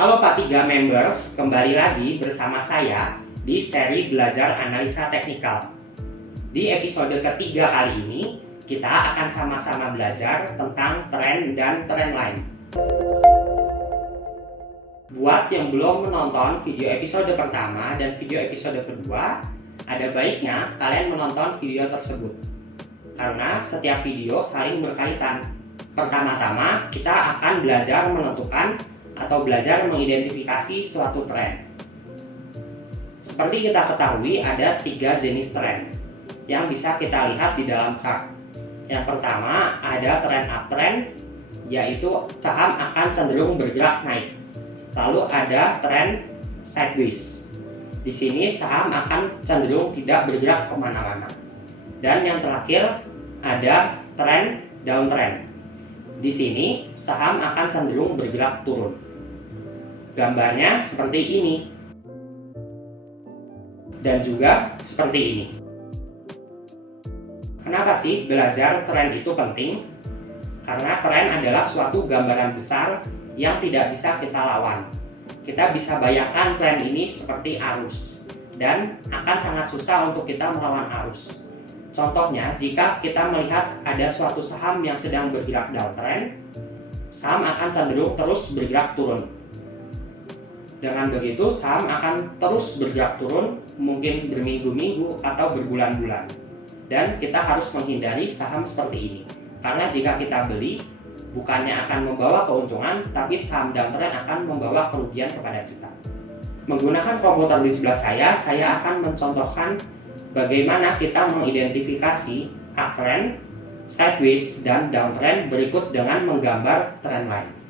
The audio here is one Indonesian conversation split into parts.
Halo Pak 3 Members, kembali lagi bersama saya di seri belajar analisa teknikal. Di episode ketiga kali ini, kita akan sama-sama belajar tentang tren dan trendline. Buat yang belum menonton video episode pertama dan video episode kedua, ada baiknya kalian menonton video tersebut. Karena setiap video saling berkaitan. Pertama-tama, kita akan belajar menentukan atau belajar mengidentifikasi suatu tren. Seperti kita ketahui, ada 3 jenis tren yang bisa kita lihat di dalam chart. Yang pertama, ada tren uptrend, yaitu saham akan cenderung bergerak naik. Lalu ada tren sideways. Di sini saham akan cenderung tidak bergerak kemana-mana. Dan yang terakhir, ada tren downtrend. Di sini saham akan cenderung bergerak turun. Gambarnya seperti ini. Dan juga seperti ini. Kenapa sih belajar tren itu penting? Karena tren adalah suatu gambaran besar yang tidak bisa kita lawan. Kita bisa bayangkan tren ini seperti arus. Dan akan sangat susah untuk kita melawan arus. Contohnya, jika kita melihat ada suatu saham yang sedang bergerak downtrend, saham akan cenderung terus bergerak turun. Dengan begitu, saham akan terus bergerak turun, mungkin berminggu-minggu atau berbulan-bulan. Dan kita harus menghindari saham seperti ini. Karena jika kita beli, bukannya akan membawa keuntungan, tapi saham downtrend akan membawa kerugian kepada kita. Menggunakan komputer di sebelah saya akan mencontohkan bagaimana kita mengidentifikasi uptrend, sideways, dan downtrend berikut dengan menggambar trendline.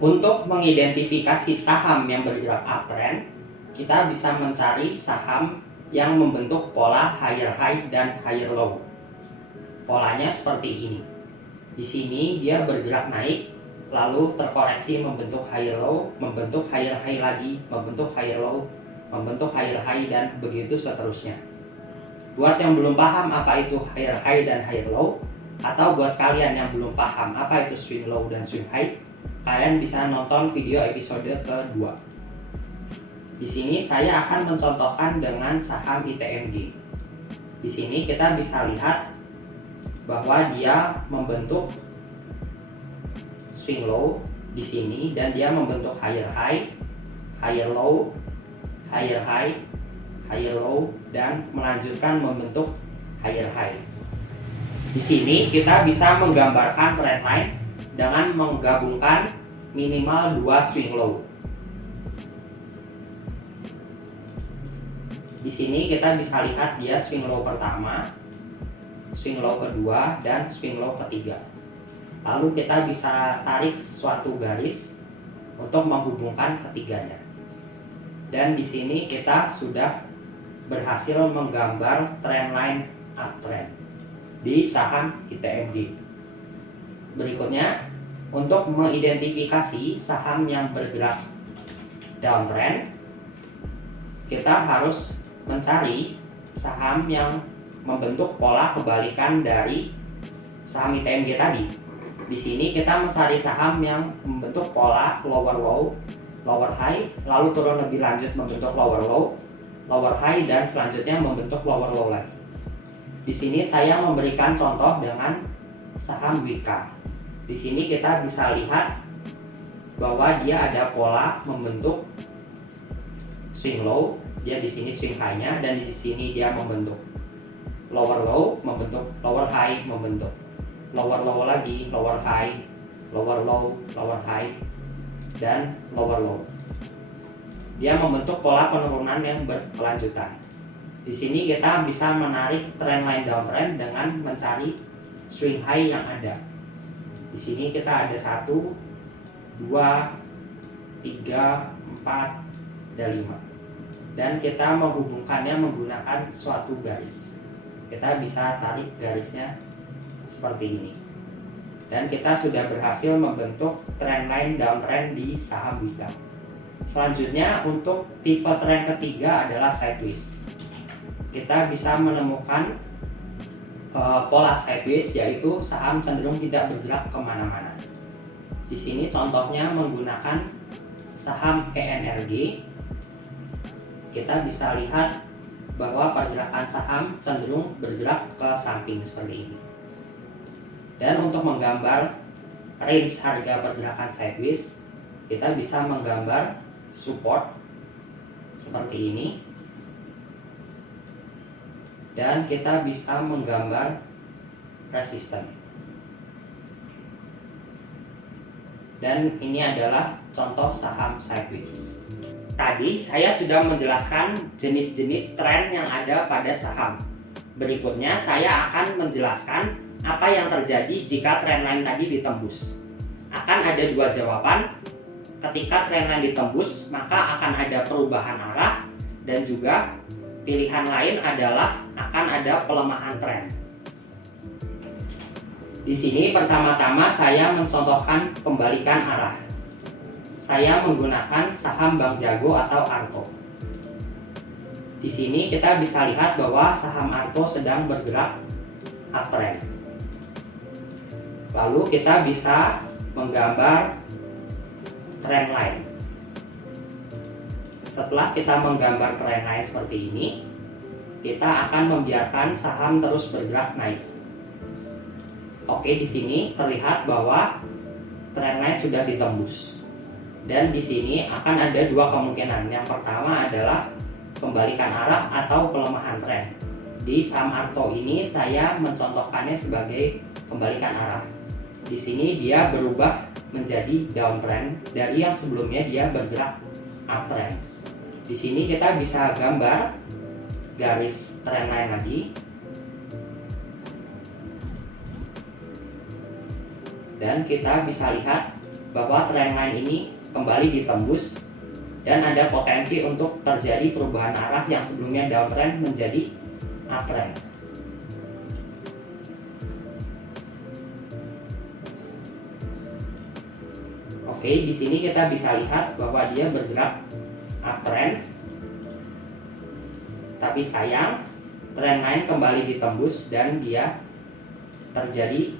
Untuk mengidentifikasi saham yang bergerak uptrend, kita bisa mencari saham yang membentuk pola higher high dan higher low. Polanya seperti ini. Di sini dia bergerak naik, lalu terkoreksi membentuk higher low, membentuk higher high lagi, membentuk higher low, membentuk higher high, dan begitu seterusnya. Buat yang belum paham apa itu higher high dan higher low, atau buat kalian yang belum paham apa itu swing low dan swing high, kalian bisa nonton video episode kedua. Di sini saya akan mencontohkan dengan saham ITMG. Di sini kita bisa lihat bahwa dia membentuk swing low di sini, dan dia membentuk higher high, higher low, higher high, higher low, dan melanjutkan membentuk higher high. Di sini kita bisa menggambarkan trendline dengan menggabungkan minimal 2 swing low. Di sini kita bisa lihat dia swing low pertama, swing low kedua, dan swing low ketiga. Lalu kita bisa tarik suatu garis untuk menghubungkan ketiganya. Dan di sini kita sudah berhasil menggambar trendline uptrend di saham ITMG. Berikutnya, untuk mengidentifikasi saham yang bergerak downtrend, kita harus mencari saham yang membentuk pola kebalikan dari saham ITMG tadi. Di sini kita mencari saham yang membentuk pola lower low, lower high, lalu turun lebih lanjut membentuk lower low, lower high, dan selanjutnya membentuk lower low lagi. Di sini saya memberikan contoh dengan saham Wika. Di sini kita bisa lihat bahwa dia ada pola membentuk swing low, dia di sini swing high-nya, dan di sini dia membentuk lower low, membentuk lower high, membentuk lower low lagi, lower high, lower low, lower high, dan lower low. Dia membentuk pola penurunan yang berkelanjutan. Di sini kita bisa menarik trendline downtrend dengan mencari swing high yang ada. Di sini kita ada 1, 2, 3, 4, dan 5. Dan kita menghubungkannya menggunakan suatu garis. Kita bisa tarik garisnya seperti ini. Dan kita sudah berhasil membentuk trendline downtrend di saham Wika. Selanjutnya, untuk tipe tren ketiga adalah sideways. Kita bisa menemukan pola sideways, yaitu saham cenderung tidak bergerak kemana-mana. Di sini contohnya menggunakan saham ENRG, kita bisa lihat bahwa pergerakan saham cenderung bergerak ke samping seperti ini. Dan untuk menggambar range harga pergerakan sideways, kita bisa menggambar support seperti ini, dan kita bisa menggambar resisten. Dan ini adalah contoh saham sideways. Tadi saya sudah menjelaskan jenis-jenis tren yang ada pada saham. Berikutnya saya akan menjelaskan apa yang terjadi jika tren line tadi ditembus. Akan ada dua jawaban. Ketika tren line ditembus, maka akan ada perubahan arah, dan juga pilihan lain adalah akan ada pelemahan tren. Di sini pertama-tama saya mencontohkan pembalikan arah. Saya menggunakan saham Bank Jago atau Arto. Di sini kita bisa lihat bahwa saham Arto sedang bergerak uptrend. Lalu kita bisa menggambar trend line. Setelah kita menggambar trend line seperti ini, kita akan membiarkan saham terus bergerak naik. Oke, di sini terlihat bahwa trend line sudah ditembus. Dan di sini akan ada dua kemungkinan. Yang pertama adalah pembalikan arah atau pelemahan tren. Di saham Arto ini saya mencontohkannya sebagai pembalikan arah. Di sini dia berubah menjadi downtrend dari yang sebelumnya dia bergerak uptrend. Di sini kita bisa gambar garis trend line lagi. Dan kita bisa lihat bahwa trend line ini kembali ditembus dan ada potensi untuk terjadi perubahan arah yang sebelumnya downtrend menjadi uptrend. Oke, di sini kita bisa lihat bahwa dia bergerak uptrend. Tapi sayang, trend line kembali ditembus dan dia terjadi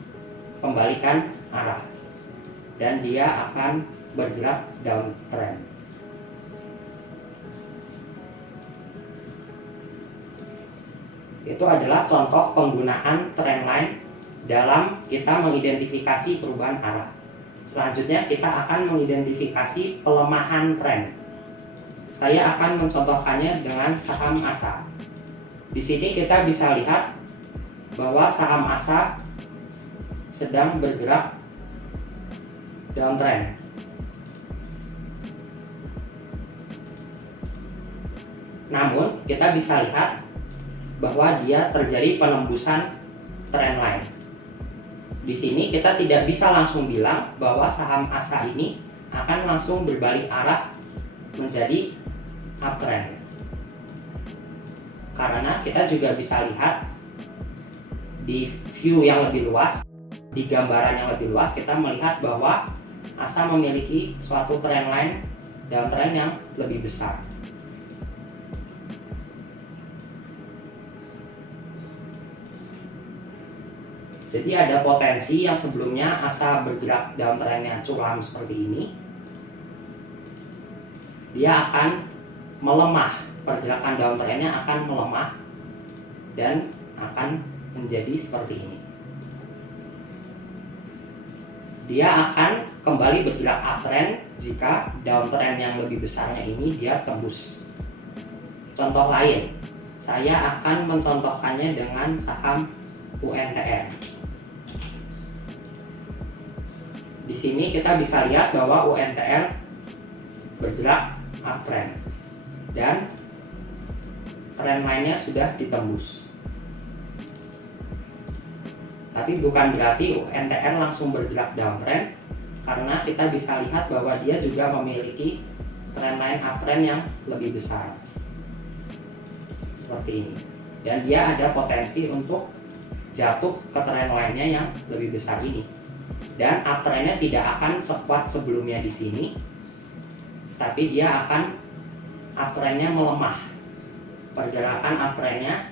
pembalikan arah. Dan dia akan bergerak downtrend. Itu adalah contoh penggunaan trend line dalam kita mengidentifikasi perubahan arah. Selanjutnya kita akan mengidentifikasi pelemahan tren. Saya akan mencontohkannya dengan saham ASA. Di sini kita bisa lihat bahwa saham ASA sedang bergerak downtrend. Namun kita bisa lihat bahwa dia terjadi penembusan trend line. Di sini kita tidak bisa langsung bilang bahwa saham ASA ini akan langsung berbalik arah menjadi uptrend. Karena kita juga bisa lihat di view yang lebih luas, di gambaran yang lebih luas, kita melihat bahwa ASA memiliki suatu trend line downtrend yang lebih besar. Jadi ada potensi yang sebelumnya ASA bergerak downtrendnya curam seperti ini, dia akan melemah, pergerakan downtrendnya akan melemah dan akan menjadi seperti ini. Dia akan kembali bergerak uptrend jika downtrend yang lebih besarnya ini dia tembus. Contoh lain, saya akan mencontohkannya dengan saham UNTR. Di sini kita bisa lihat bahwa UNTR bergerak uptrend dan trend line-nya sudah ditembus. Tapi bukan berarti UNTR langsung bergerak downtrend, karena kita bisa lihat bahwa dia juga memiliki trend line uptrend yang lebih besar seperti ini, dan dia ada potensi untuk jatuh ke trend line-nya yang lebih besar ini. Dan uptrend-nya tidak akan sekuat sebelumnya di sini, tapi dia akan uptrend-nya melemah. Pergerakan uptrend-nya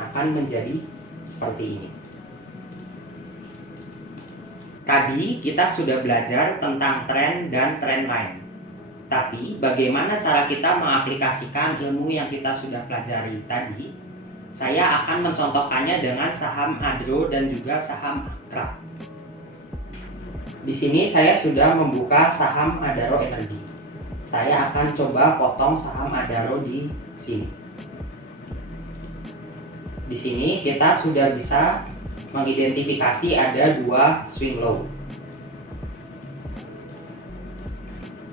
akan menjadi seperti ini. Tadi kita sudah belajar tentang tren dan trend line. Tapi bagaimana cara kita mengaplikasikan ilmu yang kita sudah pelajari tadi? Saya akan mencontohkannya dengan saham Adro dan juga saham Akrab. Di sini saya sudah membuka saham Adaro Energi. Saya akan coba potong saham Adaro di sini. Di sini kita sudah bisa mengidentifikasi ada 2 swing low.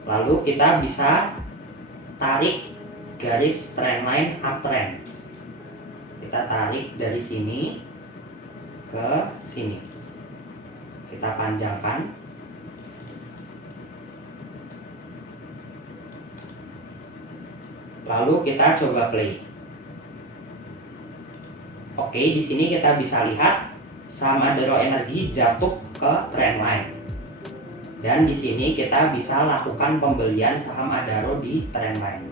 Lalu kita bisa tarik garis trendline uptrend. Kita tarik dari sini ke sini. Kita panjangkan. Lalu kita coba play. Oke, di sini kita bisa lihat saham Adaro Energi jatuh ke trendline. Dan di sini kita bisa lakukan pembelian saham Adaro di trendline.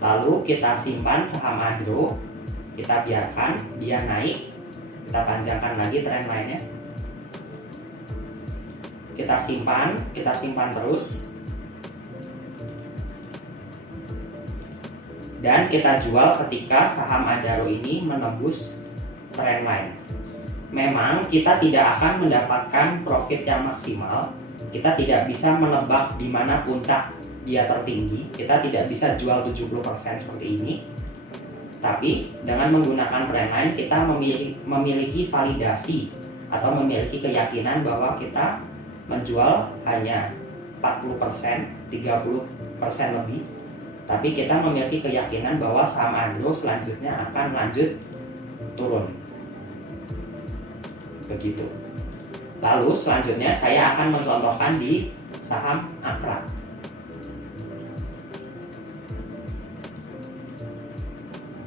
Lalu kita simpan saham Adro, kita biarkan dia naik, kita panjangkan lagi trendline-nya. Kita simpan terus. Dan kita jual ketika saham Adaro ini menembus trendline. Memang kita tidak akan mendapatkan profit yang maksimal. Kita tidak bisa menebak di mana puncak dia tertinggi. Kita tidak bisa jual 70% seperti ini. Tapi dengan menggunakan trendline kita memiliki validasi atau memiliki keyakinan bahwa kita menjual hanya 40%, 30% lebih. Tapi kita memiliki keyakinan bahwa saham Adro selanjutnya akan lanjut turun. Begitu. Lalu selanjutnya saya akan mencontohkan di saham Akrab.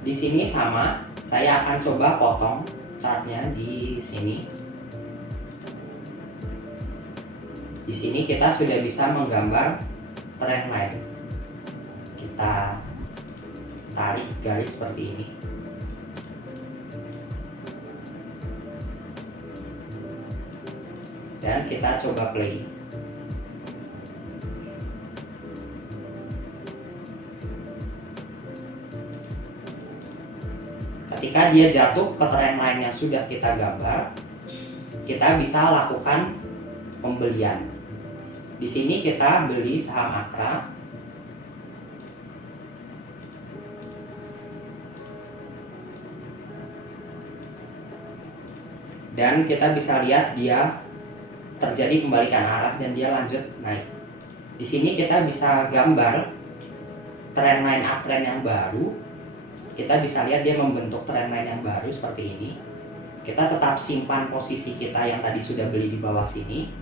Di sini sama, saya akan coba potong chartnya di sini. Di sini kita sudah bisa menggambar trendline. Kita tarik garis seperti ini. Dan kita coba play. Ketika dia jatuh ke trendline yang sudah kita gambar, kita bisa lakukan pembelian. Di sini kita beli saham Akrab. Dan kita bisa lihat dia terjadi kembalikan arah dan dia lanjut naik. Di sini kita bisa gambar trendline uptrend yang baru. Kita bisa lihat dia membentuk trendline yang baru seperti ini. Kita tetap simpan posisi kita yang tadi sudah beli di bawah sini.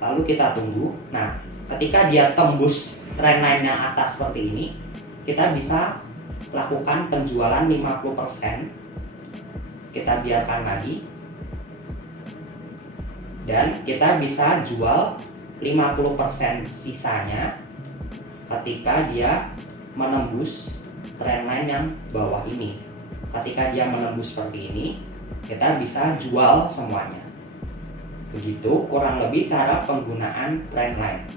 Lalu kita tunggu. Nah, ketika dia tembus trendline yang atas seperti ini, kita bisa lakukan penjualan 50%. Kita biarkan lagi. Dan kita bisa jual 50% sisanya ketika dia menembus trendline yang bawah ini. Ketika dia menembus seperti ini, kita bisa jual semuanya. Begitu kurang lebih cara penggunaan trendline.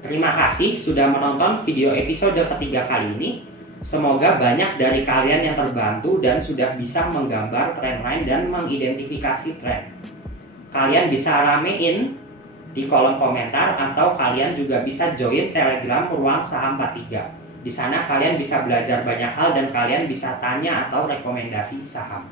Terima kasih sudah menonton video episode ketiga kali ini. Semoga banyak dari kalian yang terbantu dan sudah bisa menggambar trendline dan mengidentifikasi trend. Kalian bisa ramein di kolom komentar atau kalian juga bisa join Telegram Ruang Saham 43. Di sana kalian bisa belajar banyak hal dan kalian bisa tanya atau rekomendasi saham.